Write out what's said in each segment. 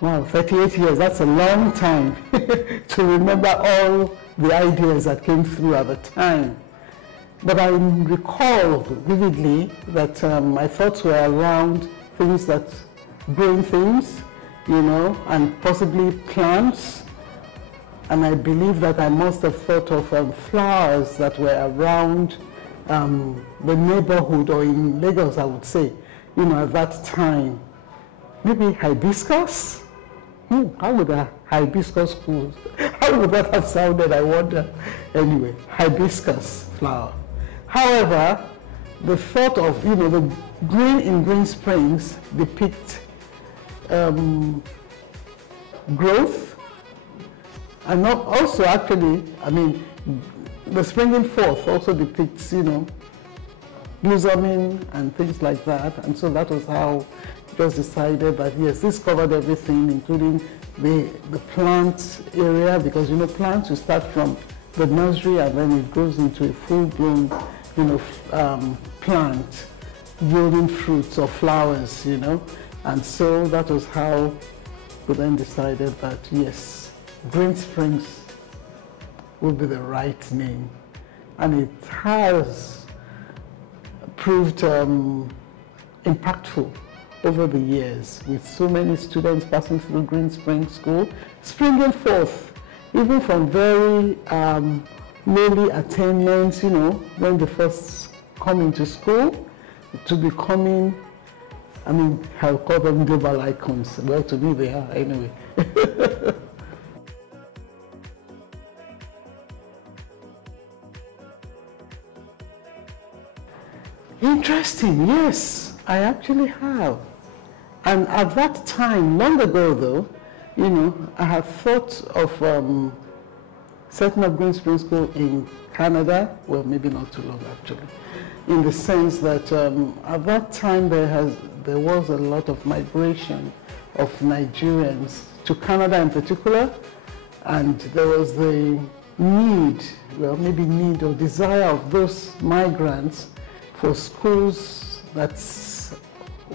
Wow, 38 years, that's a long time to remember all the ideas that came through at the time. But I recall vividly that my thoughts were around things that, growing things, you know, and possibly plants. And I believe that I must have thought of flowers that were around the neighborhood, or in Lagos, I would say, you know, at that time. Maybe hibiscus? How would a hibiscus grow? How would that have sounded, I wonder? Anyway, hibiscus flower. However, the thought of, you know, the green in Greensprings depict growth, and not also actually, I mean, the springing forth also depicts, you know, blossoming and things like that. And so that was how just decided that yes, this covered everything, including the plant area, because you know plants, you start from the nursery and then it goes into a full-blown, you know, plant yielding fruits or flowers, you know. And so that was how we then decided that yes, Greensprings would be the right name, and it has proved impactful over the years, with so many students passing through Greensprings School, springing forth, even from very lowly attainments, you know, when they first come into school, to becoming, I mean, I'll call them global icons. Well, to me they are, anyway. Interesting, yes, I actually have. And at that time, long ago though, you know, I had thought of setting up Greensprings School in Canada. Well, maybe not too long actually, in the sense that at that time there was a lot of migration of Nigerians to Canada in particular, and there was the need, well, maybe need or desire of those migrants for schools that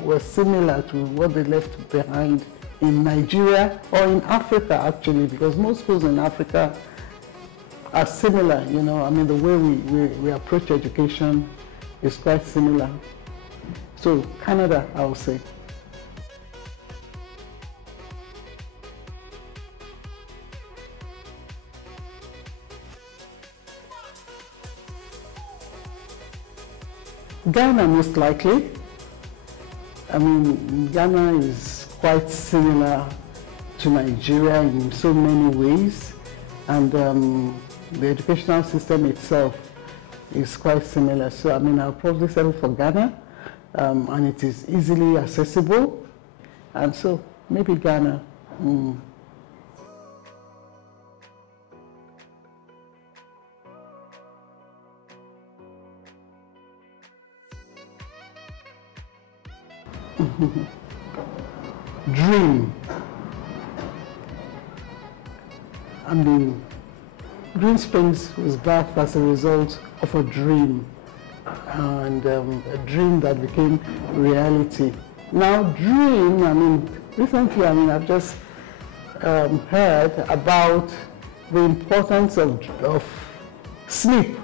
were similar to what they left behind in Nigeria or in Africa actually, because most schools in Africa are similar, you know. I mean, the way we approach education is quite similar. So Canada, I would say. Ghana, most likely. I mean, Ghana is quite similar to Nigeria in so many ways, and the educational system itself is quite similar. So, I mean, I'll probably settle for Ghana, and it is easily accessible, and so maybe Ghana. Dream. I mean, Greensprings was birthed as a result of a dream, and a dream that became reality. Now, dream, I mean, recently, I mean, I've just heard about the importance of sleep.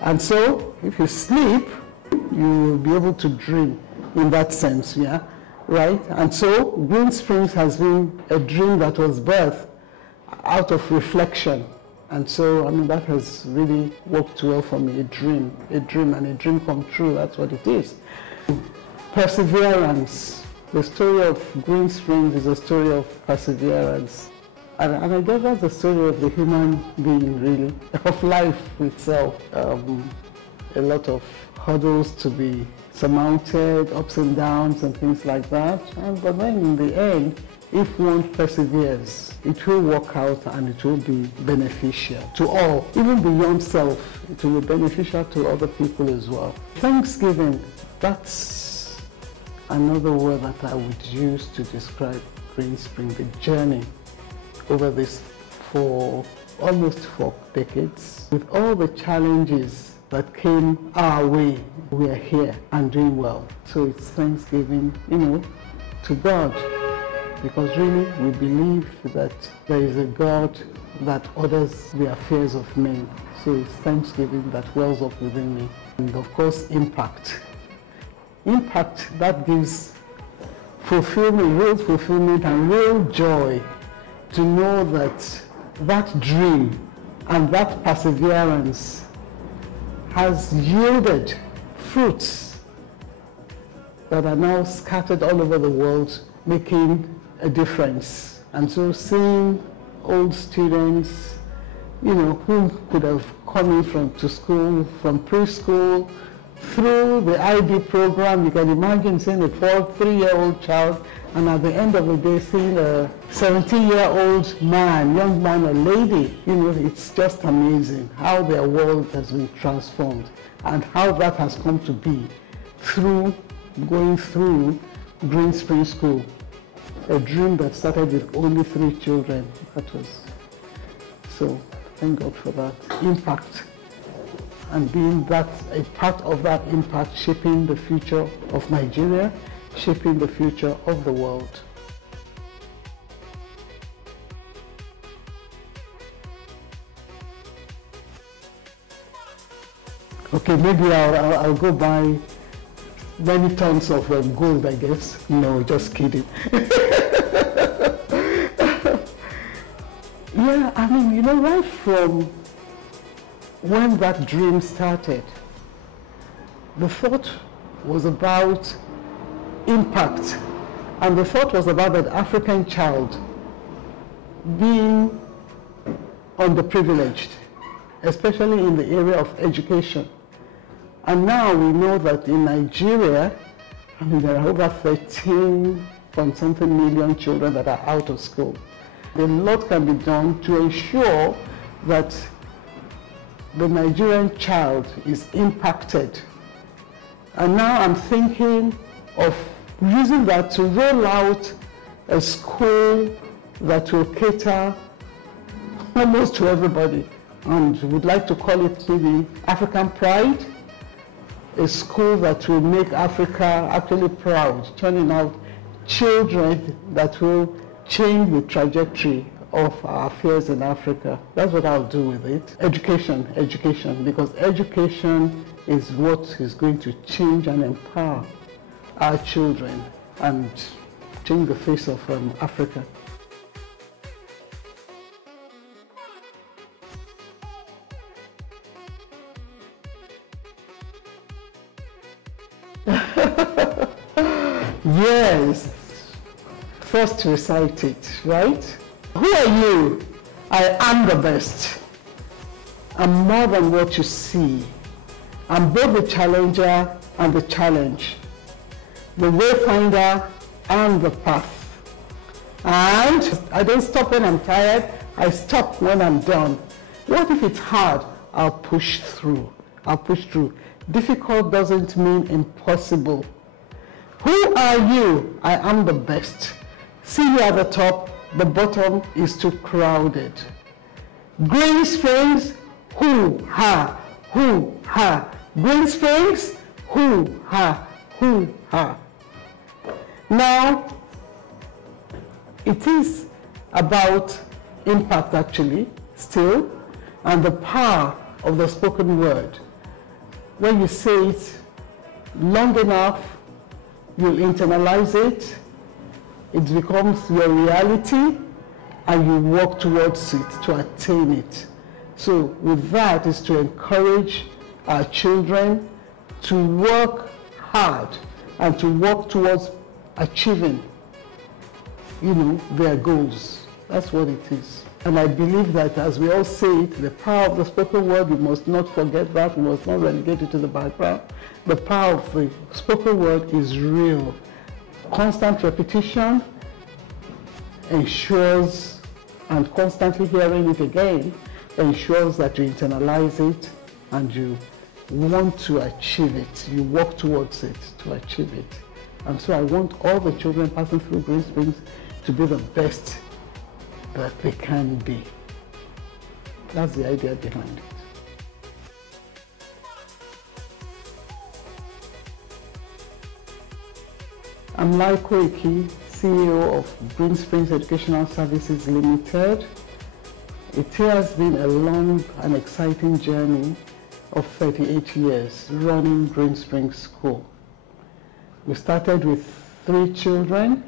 And so, if you sleep, you will be able to dream in that sense, yeah, right? And so Greensprings has been a dream that was birthed out of reflection. And so, I mean, that has really worked well for me, a dream, and a dream come true, that's what it is. Perseverance. The story of Greensprings is a story of perseverance. And I guess that's the story of the human being, really, of life itself. A lot of hurdles to be surmounted, ups and downs and things like that. But then in the end, if one perseveres, it will work out and it will be beneficial to all, even beyond self. It will be beneficial to other people as well. Thanksgiving, that's another word that I would use to describe Greensprings, the journey over this for almost 4 decades. With all the challenges that came our way, we are here and doing well. So it's Thanksgiving, you know, to God. because really we believe that there is a God that orders the affairs of men. So it's thanksgiving that wells up within me. And of course, impact. Impact that gives fulfillment, real fulfillment and real joy to know that that dream and that perseverance has yielded fruits that are now scattered all over the world, making a difference. And so seeing old students, you know, who could have come in to school, from preschool, through the IB program, you can imagine seeing a 3-year-old child, and at the end of the day seeing a 17-year-old man, young man or lady. You know, it's just amazing how their world has been transformed and how that has come to be through going through Greensprings School. A dream that started with only 3 children. That was, so thank God for that impact, and being that a part of that impact, shaping the future of Nigeria, shaping the future of the world. Okay, maybe I'll go buy many tons of gold, I guess. No, just kidding. Yeah, I mean, you know, right from when that dream started, the thought was about impact, and the thought was about that African child being underprivileged, especially in the area of education. And now we know that in Nigeria, I mean, there are over 13-point-something million children that are out of school. A lot can be done to ensure that the Nigerian child is impacted. And now I'm thinking of using that to roll out a school that will cater almost to everybody. And would like to call it maybe African Pride, a school that will make Africa actually proud, turning out children that will change the trajectory of our affairs in Africa. That's what I'll do with it. Education, because education is what is going to change and empower our children and change the face of Africa. Yes, first recite it, right? Who are you? I am the best. I'm more than what you see. I'm both the challenger and the challenge, the wayfinder and the path. And I don't stop when I'm tired, I stop when I'm done. What if it's hard? I'll push through. I'll push through. Difficult doesn't mean impossible. Who are you? I am the best. See you at the top, the bottom is too crowded. Greensprings, hoo-ha, hoo-ha. Greensprings, hoo-ha, hoo-ha. Now, it is about impact actually, still, and the power of the spoken word. When you say it long enough, you'll internalize it, it becomes your reality, and you work towards it to attain it. So with that is to encourage our children to work hard and to work towards achieving, you know, their goals. That's what it is. And I believe that as we all say it, the power of the spoken word, we must not forget that, we must not relegate it to the background. The power of the spoken word is real. Constant repetition ensures, and constantly hearing it again, ensures that you internalize it and you want to achieve it. You work towards it to achieve it. And so I want all the children passing through Greensprings to be the best that they can be. That's the idea behind it. I'm like Koiki, CEO of Greensprings Educational Services Limited. It has been a long and exciting journey of 38 years running Greensprings School. We started with 3 children,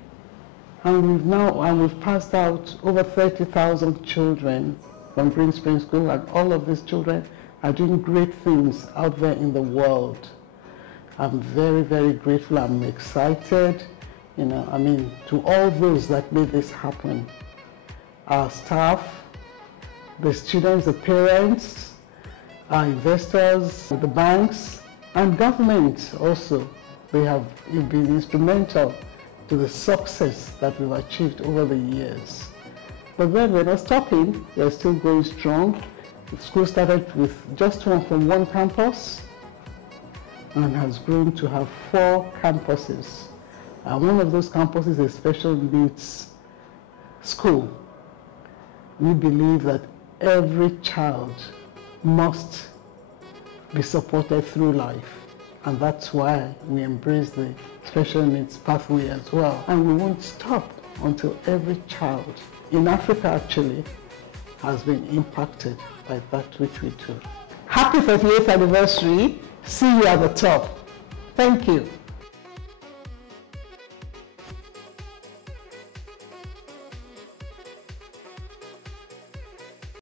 and we've passed out over 30,000 children from Greensprings School, and all of these children are doing great things out there in the world. I'm very, very grateful. I'm excited, to all those that made this happen. Our staff, the students, the parents, our investors, the banks, and government also. They have been instrumental to the success that we've achieved over the years. But then we're not stopping, we're still going strong. The school started with just from one campus and has grown to have 4 campuses. And one of those campuses is a special needs school. We believe that every child must be supported through life. And that's why we embrace the special needs pathway as well. And we won't stop until every child in Africa actually has been impacted by that which we do. Happy 38th anniversary. See you at the top. Thank you.